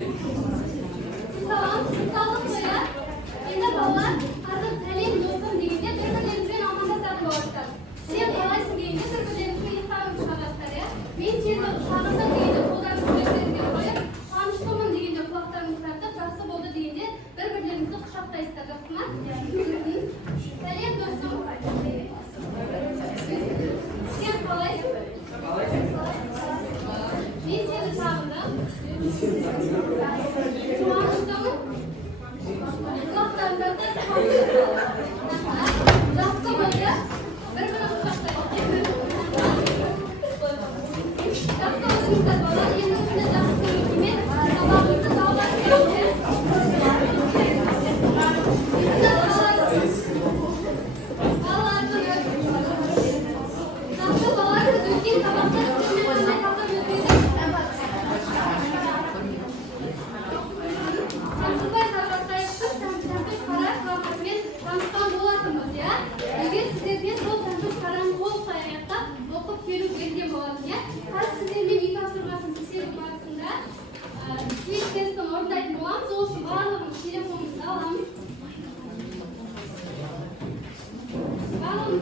Tamam, sağlık koyar. Endi bolalar hazır salim do'stim deganda bir-birlaringiz bilan omonlasab bo'lasizlar. Sen bolaysiz deganda bir-birlaringizni yiqilib chiqasizlar ya. Men seni chaqirdim deganda qo'llarni qo'yishingizga qo'yib, tanishdim deganda quloqlaringizni tartib, yaxshi bo'ldi deganda bir-birlaringizni quchoqlaysizlar, rasman. Salim do'stim. Sen bolaysiz. Men seni chaqirdim.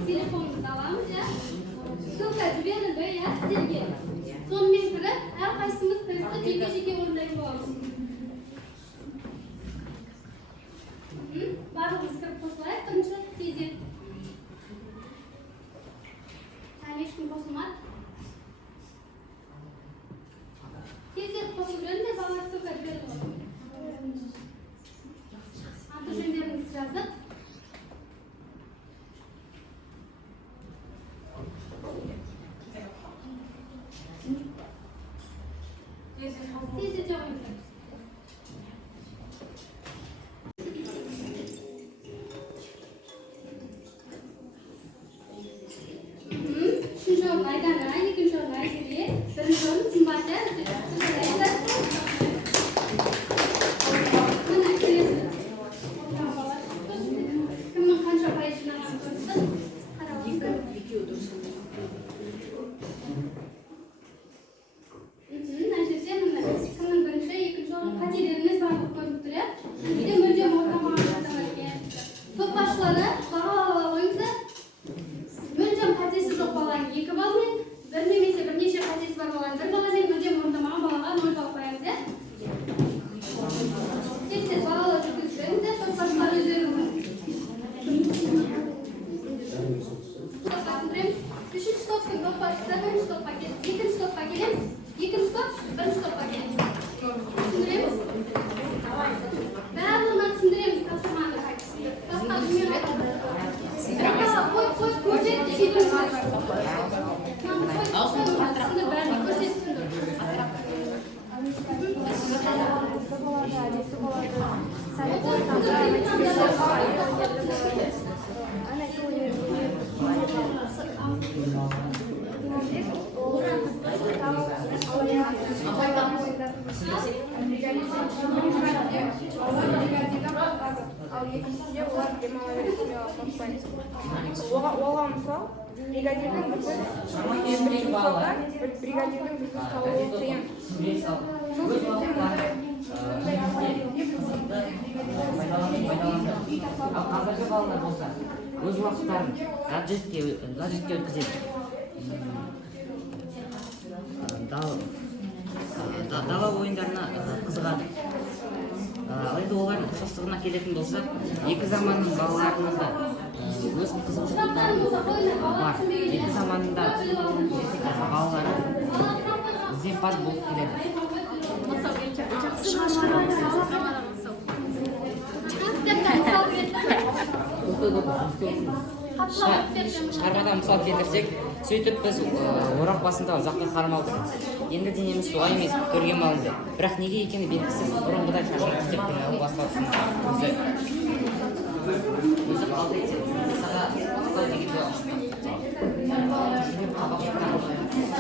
Telefonumuzu alamiz ya. Ссылка berildi ya sizlarga. Sonымен kirib, har qaysimiz testni jeka-jeka o'rnatib olamiz. Barimiz kirib qo'shlaylik. Birinchi tezlik. Hech kim qo'shmadi. Tezlik qo'shilganda bolalar ссылка beriladi. Antijenlerimiz yozib оған мысал бригадирдің бригадирдің біздің қалауы қиын. Сол қазіргі балалар болса, өз уақыттарын гаджетке өткізеді. Дала ойындарына қызығады. Алайда олар ұқсастығына келетін болса, екі заманның балаларының да өз қызығушылықтары бар. Екі заманында балалары ізденімпаз болып келеді. Шығармадан мысал келтірсек, сөйтіп біз орақ басында ұзаққа қармалдық. Енді денеміз солай емес, көрген малынды. Бірақ неге екені белгісіз, бұрынғыдай шашырып істеп келмеу басталсын. Өзі қалды етсе, саға қақпай дегенде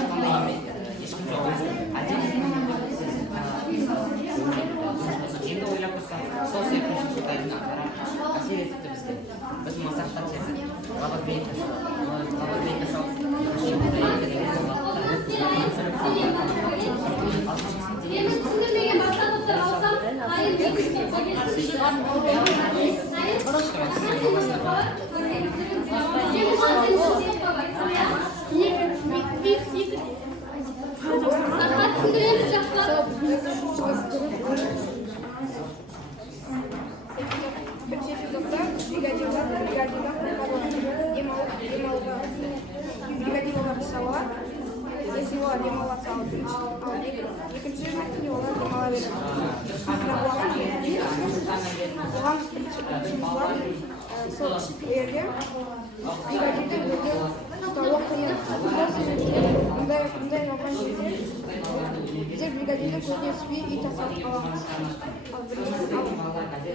қандай емес, ешкім жоқ. Енді ойлап тұрсам, сол секунд жағдайына әсер етті бізге. Біз масақтар сезіп, лабатбейді Енді түсіндірмеген басқа тоқтар Бригадирлар сауа, если олар демалатын ал екінші мәтінде олар демала береді. Оған сол жерде бригадирді өзі ұстауы қиын. Мұндай науқан кезде біздер бригадирді көзіне түспей үй тастап қаламыз.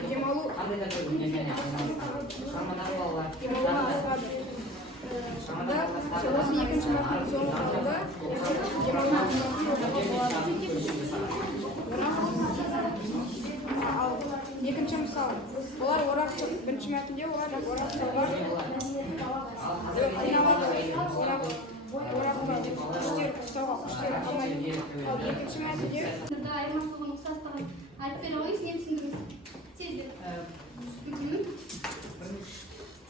Демалу асырады. Осы екінші мәтіннің соңында ал екінші мысал, олар орақ бірінші мәтінде олар орақ салға ораққа күштер ұстауға күштер алмайды. Ал екінші мәтінде айырмашылығын ұқсастығын айтып бере қойыңыз, не түсіндіңіз? Тезірек.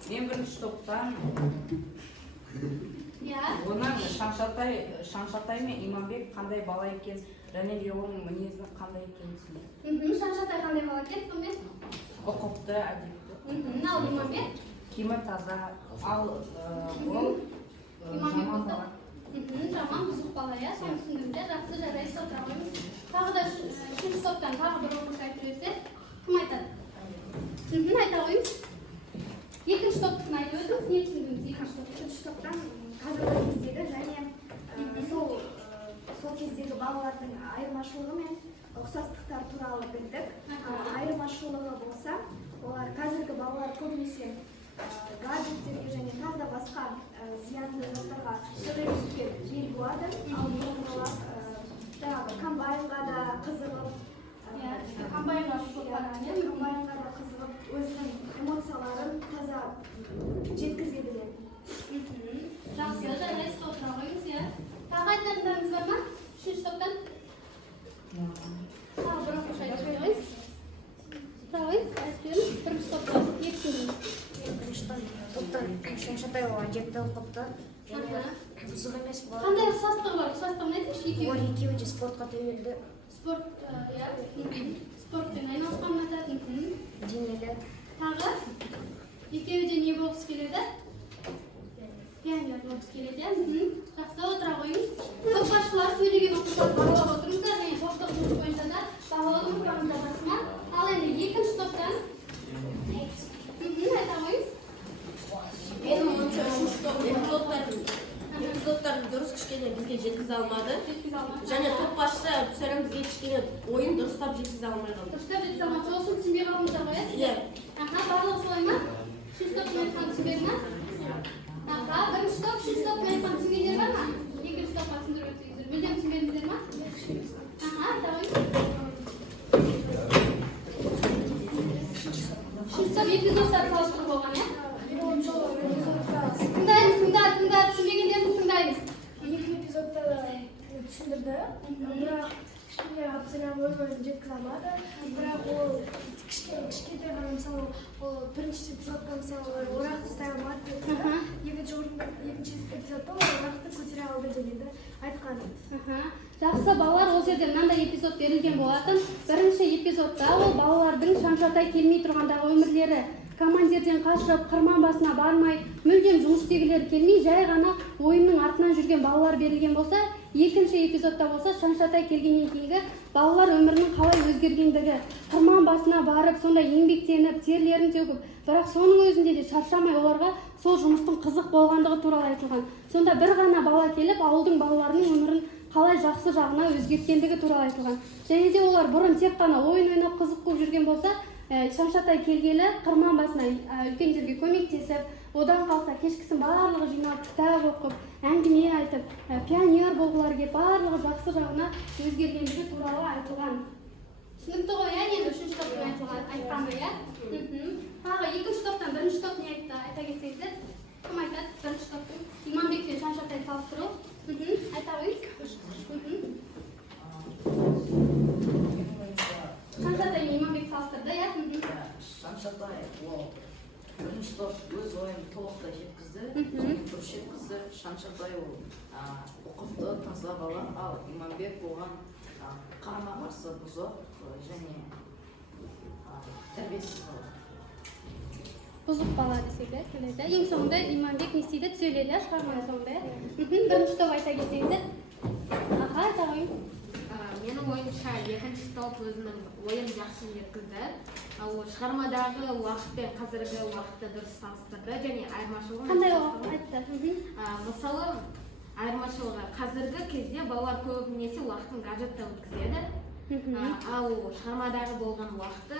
Мен бірінші топтан Иә. онан Шаңшатай мен Иманбек қандай бала екен, және де оның мінезі қандай екенін түсіндім. Шаңшатай қандай бала екен, сонымен? Ұқыпты, әдепті. Ал Иманбек? Киімі таза, ал ол жаман бала. Жаман бұзық бала, иә, соны түсіндім де, жақсы, жарайсыз, отыра қойыңыз. Тағы да үшінші топтан тағы бір оқушы айтып жіберсе, кім айтады? Айта қойыңыз. Екінші топтың айтып өтіңіз, не түсіндіңіз екінші топтың? Үшінші топтан қазіргі кездегі және сол кездегі балалардың айырмашылығы мен ұқсастықтар туралы білдік. Айырмашылығы болса, олар қазіргі балалар көбінесе гаджеттерге және тағы да басқа зиянды заттарға тәуелділікке бел буады. Ал бұрынғылар жаңағы комбайнға да қызығып, Комбайнға да қызығып, өзінің эмоцияларын таза жеткізе біледі. Жақсы, жарайсыз, отыра қойыңыз, иә. Тағы айтатындарыңыз бар ма? Үшінші топтан? Тағы бір оқушы айтып бере қойыңыз. Отыра қойыңыз, айтып беріңіз. Бірінші топтан, Бірінші топтан Шаңшатай оған жетті ұқыпты. Бұзық емес болады. қандай ұқсастығы бар? Ұқсастығын айтыңызшы, Олар екеуі. екеуі де спортқа тәуелді, Спорт, иә. Спортпен айналысқанын айтады. денелі. Тағы? Екеуі де не болғысы келеді? Пионер болғысы келеді, иә. Жақсы, отыра қойыңыз. Топ басшылар сөйлеген оқушыларды бағалап отырыңыздар, және топтық жұмыс бойынша да бағалау нұсқаңыздар басыма. Ал енді екінші топтан айта қойыңыз. Менің ойымша эпизодтардың дұрыс кішкене бізге жеткізе алмады. Және топ басшы түсірім бізге кішкене ойын дұрыстап жеткізе алмай қалды. Дұрыстап жеткізе алмады, сосын түсінбей қалдыңыздар ғой, иә? Иә. Барлығы солай ма? Үшінші топтың айтқан түсінбеді ма? Бірінші топ, үшінші топтың айтқан түсінгендер бар ма? Екінші топқа түсіндіріп өтсеңіздер. Мүлдем түсінбедіңіздер ма? Айта қойыңыз. Үшінші топ эпизодтар салыстыру болған, иә? Тыңдаймыз, түсінбегендеріңіз тыңдаймыз. Екі эпизодта түсіндірді, бірақ кішкене абсолютно ой-ойын жеткізе алмады. Бірақ ол кішкентай ғана мысалы ол бірінші эпизодта мысалы орақты ұстай алмады деді. Екінші эпизодта ол орақты көтере алды дегенді айтқан. Жақсы, балалар, ол жерде мынандай эпизод берілген болатын. Бірінші эпизодта ол балалардың Шаңшатай келмей тұрғандағы өмірлері, командирден қашып, қырман басына бармай, мүлдем жұмыс істегілері келмей, жай ғана ойынның артынан жүрген балалар берілген болса, екінші эпизодта болса Шаңшатай келгеннен кейінгі балалар өмірінің қалай өзгергендігі, қырман басына барып, сондай еңбектеніп, терлерін төгіп, бірақ соның өзінде де шаршамай оларға сол жұмыстың қызық болғандығы туралы айтылған. Сонда бір ғана бала келіп, ауылдың балаларының өмірін қалай жақсы жағына өзгерткендігі туралы айтылған. Және де олар бұрын тек қана ойын ойнап қызық қылып жүрген болса, Шаңшатай келгелі қырман басына үлкендерге көмектесіп, одан қалса кешкісін барлығы жиналып, кітап оқып, әңгіме айтып, пионер болғылары келіп, барлығы жақсы жағына өзгергендігі туралы айтылған. Түсінікті ғой, иә, енді үшінші топтың айтқаны, иә? Тағы екінші топтан бірінші топ не айтты, айта кетсеңіздер? Кім айтады? Бірінші топтың Иманбек пен Шаңшатай салыстыру. Айта қойыңыз. Шаңшатай мен Иманбек салыстырды, иә? Шаншатай ол бірінші топ өз ойын толықтай жеткізді, және дұрыс жеткізді. Шаншатай ол ұқыпты, таза бала, ал Иманбек оған қарама-қарсы бұзық және тәрбиесіз бала. Бұзық бала десек те келеді. Ең соңында Иманбек не істейді? Сөйледі, шығарманың соңында. Бірінші топ айта кетсеңіздер. Аха, айта қойың. Менің ойымша екінші топ өзінің ойын жақсы жеткізді. Ол шығармадағы уақыт пен қазіргі уақытты дұрыс салыстырды және айырмашылығын Қандай уақыт айтты? мысалы айырмашылығы қазіргі кезде балалар көбінесе уақытын гаджетта өткізеді. Ал шығармадағы болған уақытты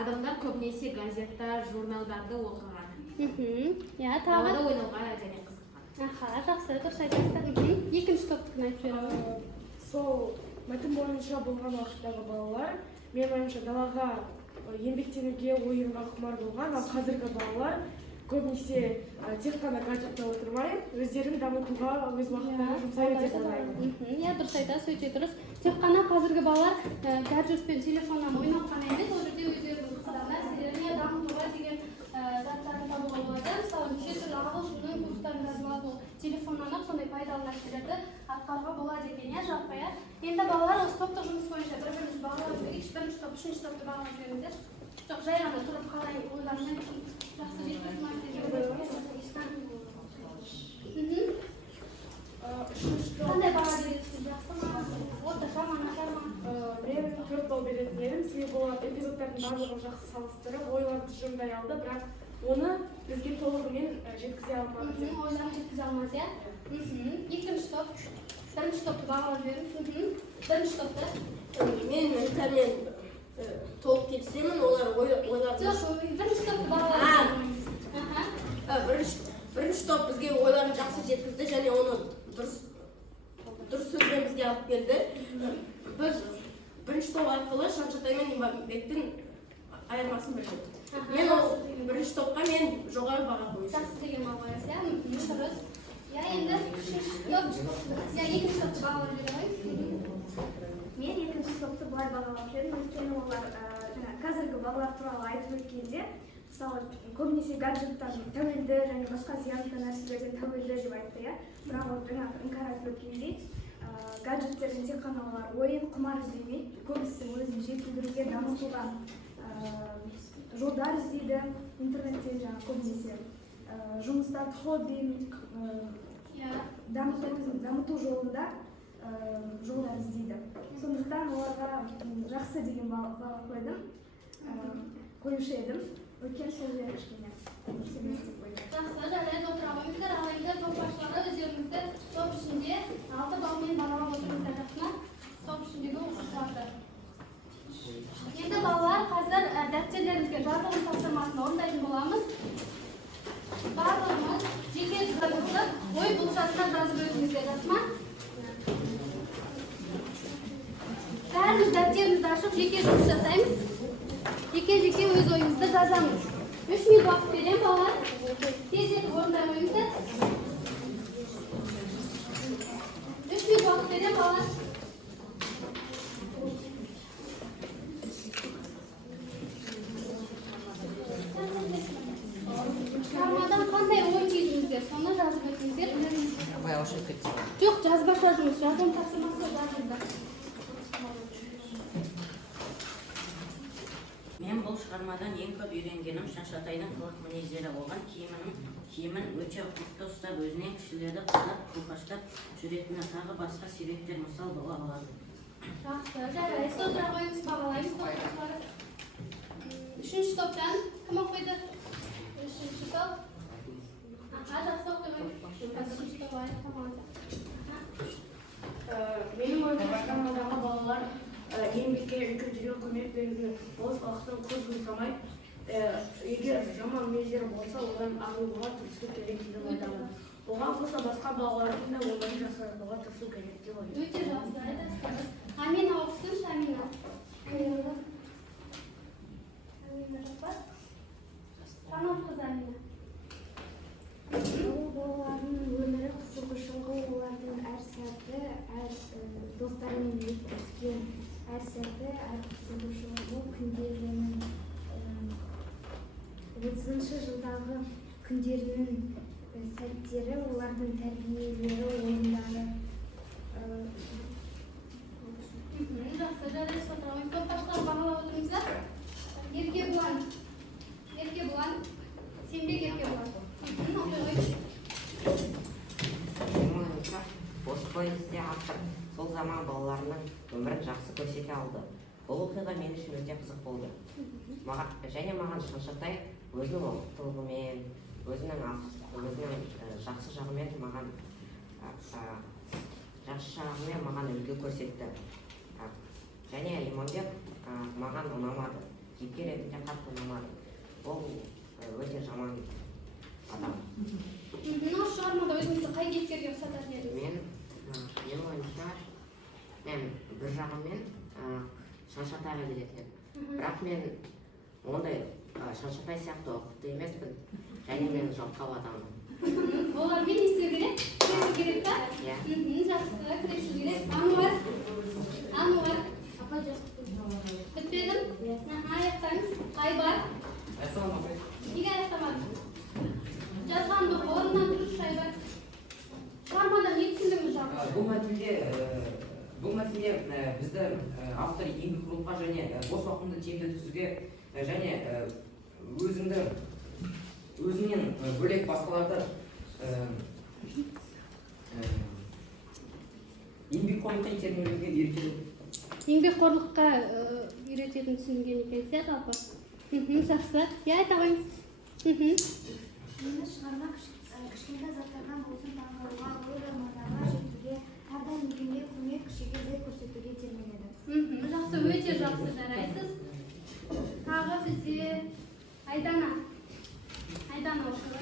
адамдар көбінесе газеттар, журналдарды оқыған. Иә, Далада тағы. ойнауға және қызыққан. Аха, жақсы, дұрыс айтасыздар. Екінші топтың айтып жіберіңіз. Сол мәтін бойынша болған уақыттағы балалар, менің ойымша далаға еңбектенуге, ойынға құмар болған, ал қазіргі балалар көбінесе тек қана гаджетта отырмай, өздерін дамытуға өз уақыттарын жұмсайды деп ойлаймын. Иә, дұрыс айтасыз, өте дұрыс. Тек қана қазіргі балалар гаджет пен телефоннан ойнап қана емес, ол жерде өздерінің қыздар мәселелеріне дамытуға деген заттарын табуға болады. Мысалы, неше түрлі ағылшынның курстарын жазып алып, ол телефоннан ақ сондай пайдалы нәрселерді атқаруға болады екен, иә, жалпы, иә. Енді балалар осы топтық жұмыс бойынша бір-бірімізді бағалап жіберейікші, бірінші топ, үшінші топты бағалап жіберіңіздер. Жоқ, жай ғана тұрып қалай ойларымен жақсы жеткізіп қандай баға бересіз? Жақсы ма? Орташа ма, нашар ма? Мен 4 балл беретін едім, себебі олар эпизодтардың барлығын жақсы салыстырып, ойларды тұжырымдай алды, бірақ оны бізге толығымен жеткізе алмады. Ойларын жеткізе алмады, иә? Екінші топ, бірінші топты бағалап жіберіңіз. Бірінші топты. Мен Ритамен толық келісемін, олар ойларды... Жоқ, бірінші топты бағалап жіберіңіз. Бірінші топ бізге ойларын жақсы жеткізді және оны дұрыс сөзбен бізге алып келді. Біз бірінші топ арқылы Шаншатай мен Иманбектің айырмасын білдік. Мен ол бірінші топқа мен жоғары баға қойып жүрмін. Жақсы деген баға қоясыз, иә? Дұрыс. Иә, енді екінші топты бағалап жіберіңіз. Мен екінші топты былай бағалап жүрмін, өйткені олар қазіргі балалар туралы айтып өткенде, мысалы, көбінесе гаджеттан тәуелді және басқа зиянды нәрселерден тәуелді деп айтты, иә. Бірақ ол жаңағы іңкәр айтып өткендей, гаджеттерден тек қана олар ойын құмар іздемей, көбісі өзін жетілдіруге, дамытуға жолдар іздейді, интернетте жаңағы көбінесе жұмыстарды, хобби, дамыту жолында жолдар іздейді. Сондықтан оларға жақсы деген баға қоюшы едім. Өйткені сол жер кішкене дұрыс емес деп ойлаймын. Жақсы, жарайды, отыра қойыңыздар. Ал енді топ басшылары өздеріңізді топ ішінде 6 балмен бағалап отырыңыздар, жақсы ма? Топ ішіндегі оқушыларды. Енді балалар қазір дәптерлеріңізге жазылым тапсырмасын орындайтын боламыз. Барлығымыз жеке жазып, ой бұлшасына жазып өтіңіздер, жақсы ма? Бәріміз дәптерімізді ашып, жеке жұмыс жасаймыз. Жеке өз ойымызды жазамыз. 3 минут уақыт берем, балалар. Тездетіп орындай қойыңыздар. 3 минут уақыт берем, балалар. Шығармадан қандай ой түйдіңіздер, соны жазып өтіңіздер. Баяу шығып кетті. Жоқ, жазбаша жұмыс, жазылым тапсырмасы жазыңыздар. Мен бұл шығармадан ең көп үйренгенім Шаншатайдың қылық мінездері болған киімін өте ұқыпты ұстап, өзінен кішілерді қадап, қолпаштап жүретіні тағы басқа себептер мысал бола алады. Жақсы, жарайды. Отыра қойыңыз, бағалаймыз. Үшінші топтан кім оқиды? Үшінші топ. Жақсы оқиды. Үшінші топ айт. Менің ойымша шығармадағы балалар еңбекке үлкендерге көмек беруді, бос уақытын көп жұмсамай, егер жаман мінездері болса, одан арылуға тырысу керек деп ойлаймын. Оған қоса басқа балалардың да оларын жақсартуға тырысу керек деп ойлаймын. Өте жақсы, айтасыз. Амина оқысыншы, Амина. Амина жаппас. Танып қыз Амина. Бұл балалардың өмірі қызығушылығы, олардың әр сәті, әр достарымен өткізген әр сәті, әр қызығушылығы күнделігінің күндерінің сәттері, олардың тәрбиелері, ойындары. Жақсы, жарайсыз отырамыз. Топташылар бағалап отырыңыздар. Еркебұлан, Сембек Еркебұлан. Менің ойымша, осы повестте автор сол заман балаларының өмірін жақсы көрсете алды. Бұл оқиға мен үшін өте қызық болды. Және маған Шаншатай өзінің оқытылығымен, өзінің жақсы жағымен маған үлгі көрсетті. Және Иманбек маған ұнамады. Кейіпкер ретінде қатты ұнамады. Ол өте жаман адам. Осы шығармада өзіңізді қай кейіпкерге ұқсататын едіңіз? Менің ойымша, мен бір жағымен Шаншатайға келетін едім. Бірақ мен ондай Шаншатай сияқты оқытты емеспін. Және мен жалқау адаммын. Олармен не істеу керек? Күресу керек па? Иә. Жақсы, күресу керек. Ануар. Бітпедім? Аяқтаңыз. Айбар. Неге аяқтамадың? Жазғанды орнынан тұршы Айбар. Шығармадан не түсіндіңіз жалпы? Бұл мәтінде бізді автор еңбек рухқа және бос уақытыңды тиімді өткізуге және өзіңнен бөлек басқаларды еңбекқорлыққа итермелеуге үйретеді. Еңбекқорлыққа үйрететін түсінген екен сияқты жалпы. Жақсы. Айта қойыңыз. Мені шығарма кішкентай заттардан болсын таңғалуға, ой орманға жетуге, әрдайым мекенге көмек, кішіге зер көрсетуге итермеледі. Жақсы, өте жақсы, жарайсыз. Тағы бізде Айдана оқыды.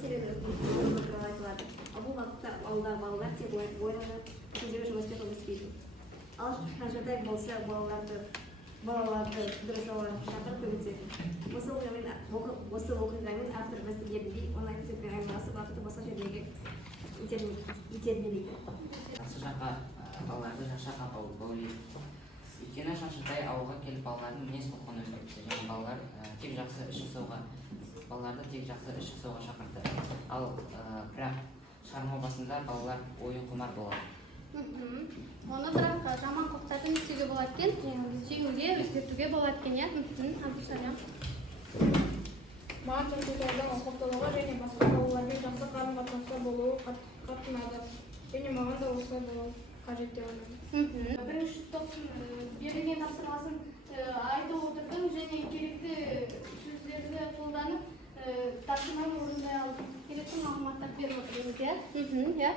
Себебі туралы айтылады. Бұл уақытта ауылдағы балалар тек ойнап, күндегі жұмыспен өспейді. Ал Шаншатай болса балаларды дұрыс жолға шақырып өтеді. Осы оқиғамен автор бізді ертедей онлайн күзетпен айналысып уақытты басқа жерлерге итермелейді. Жақсы жаққа балаларды жақшаға баулу еді. Өйткені Шаншатай ауылға келіп балалардың мінез-құлқын өзгертті және балаларды тек жақсы іс жасауға шақырды. Ал бірақ шығарма басында балалар ойын құмар болады. Оны бірақ жаман қылықтарды не істеуге болады екен? Жеңуге, өзгертуге болады екен, иә? Абдусалям. Маған Шаншатайдың оқытылуы және басқа балалармен жақсы қарым-қатынаста болуы қатты ұнады. Және маған да осылай болу қажет деп ойлаймын. Бірінші топтың берілген тапсырмасын айтып отырдым және керекті сөздерді қолданып тапсырманы орындай алдым. Керекті мағлұматтар беріп отырдыңыз, иә?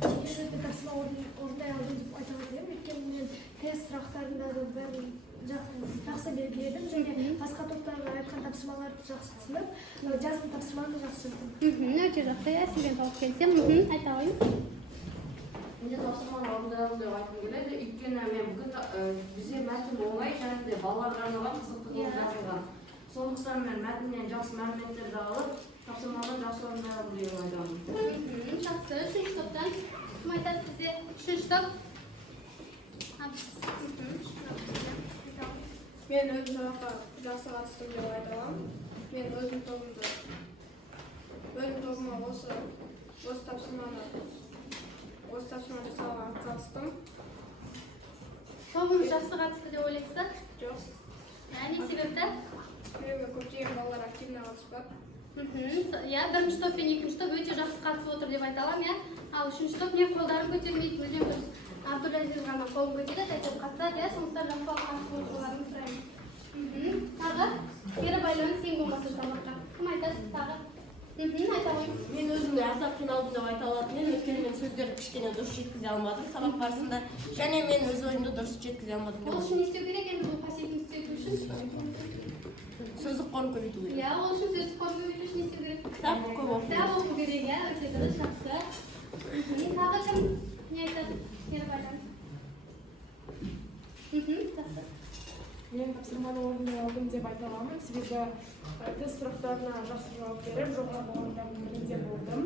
Тапсырма орындай алдым деп айта алайын. Өйткені мен тест сұрақтарындағы бәрін жақсы белгіледім және басқа топтарға айтқан тапсырмаларды жақсы түсініп, жазған тапсырманы жақсы жаздым. Өте жақсы, иә, сізбен толық келісем. Айта қойыңыз. Менде тапсырманы орындай алдым деп айтқым келеді. Өйткені мен бүгін бізде мәтін оңай және де балаларға арналған қызықты қылып жазылған. Сондықтан мен мәтіннен жақсы мәліметтерді алып, тапсырманы жақсы орындай алдым деп ойлаймын. Жақсы, үшінші топтан кім айтады бізде? Үшінші топ. Мен өзім сабаққа жақсы қатыстым деп айта аламын. Мен өзім тобыма осы тапсырманы жасауға атсалыстым. Тобыңыз жақсы қатысты деп ойлайсыздар? Жоқ. Не себепті? Себебі көптеген балалар активно қатыспады. Иә, бірінші топ пен екінші топ өте жақсы қатысып отыр деп айта аламын, иә. Ал үшінші топ не қолдарын көтермейді, мүлдем дұрыс. Абдулазиз ғана қолын көтереді, айтып қатысады, иә, сондықтан жақсы қатысып отырғанын сұраймын. Тағы кері байланыс ең болмаса сабаққа. Кім айтады? Тағы. Айта қойыңыз. Мен өзімді аздап қиналдым деп айта алатын едім, өйткені мен сөздерді кішкене дұрыс жеткізе алмадым сабақ барысында, және мен өз ойымды дұрыс жеткізе алмадым. Ол үшін не істеу керек енді бұл қасиетін істету үшін? Сөздік қорын көбейту керек. Иә, ол үшін сөздік қорын көбейту үшін не істеу керек? Кітап көп оқу. Кітап оқу керек, иә, өте дұрыс, жақсы. Тағы кім не айтады? Кері байланыс. Жақсы. Мен тапсырманы орындай алдым деп айта аламын, себебі тест сұрақтарына жақсы жауап беріп, жоғары болғандардың бірінде болдым.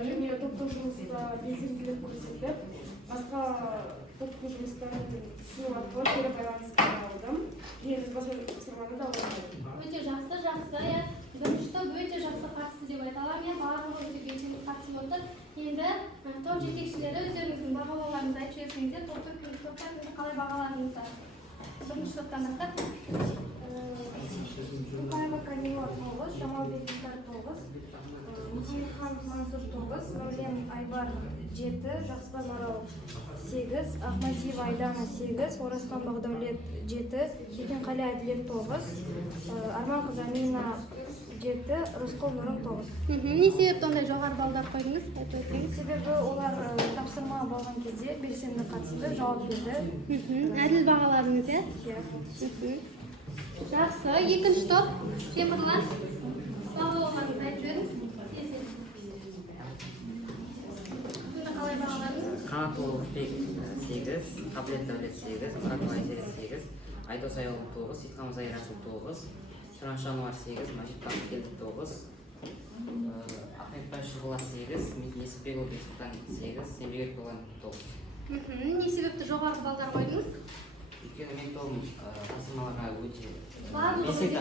Және топтық жұмыста белсенділік көрсетіп, басқа топтық жұмыстарын ұсынып арқылы кері байланыстыра алдым. Енді басқа тапсырманы да аламын. Өте жақсы, иә. Бірінші топ өте жақсы қатысты деп айта аламын. Иә, барлығы өте белсенді қатысып отыр. Енді топ жетекшілері өздеріңіздің бағалауларыңызды айтып жіберсеңіздер, топтар қалай бағаладыңыздар? Бірінші топтан бастап. Тукаева Камила 9, Жамалбек Ильдар 9, Мұхамедханов Мансур 9, Мәулен Айбар 7, Жақсыбай Марал 8, Ахмадиева Айдана 8, Орасхан Бағдаулет 7, Шекенқали Әділет 9, Арманқызы Амина 7, Рысқұл Нұрым 9. Не себепті ондай жоғары балдар қойдыңыз? Себебі олар тапсырма болған кезде белсенді қатысты, жауап берді. Әділ бағаладыңыз, иә? Жақсы, екінші топ. Темірлан, бағалағаныңызды айтып беріңіз. Қалай бағаладыңыз? Қанатұлы 8, Қабілет Дәулет 8, Мұратова Айзере 8, Айдос Айолы 9, Сейтхан Зайрасыл 9, Сұраншы Ануар 8, Мәжит Бақыткелді 9, Ахметбай Шұғыла 8, Несіпбекұлы Бексұлтан 8, Сембегет Болған 9. Не себепті жоғары балдар қойдыңыз? Өйткені мен тобым тапсырмаларға өте Белсенді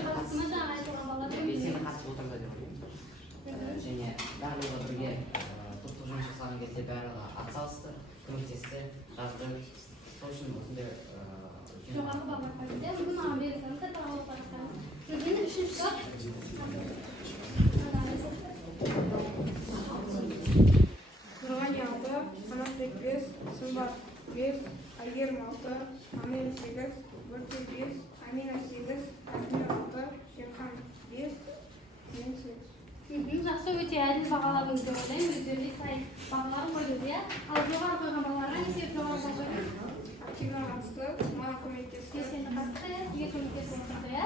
қатысып отырды деп ойлаймын. Және барлығы бірге топтық жұмыс жасаған кезде барлығы атсалысты, көмектесті, жазды. Сол үшін осындай жоғары балдар қойдыңыз. Бүгін маған бересіңіздер, тағылып қарастаңыз. Енді үшінші топ. Нұрғани 6, Қанатбек 5, Сымбат 5, Айгерім 6, Амел 8, Бөрте 5, Амина 8, Әділер 6, Шерхан 5, мен 8. Жақсы, өте әділ бағаладыңыз деп ойлаймын. Өздеріне сай бағаларын қойдыңыз, иә? Ал жоғары қойған балаларға не себеп жоғары қойдыңыз? Активно қатысты, маған көмектесті. Белсенді қатысты, сізге көмектесіп отырды, иә?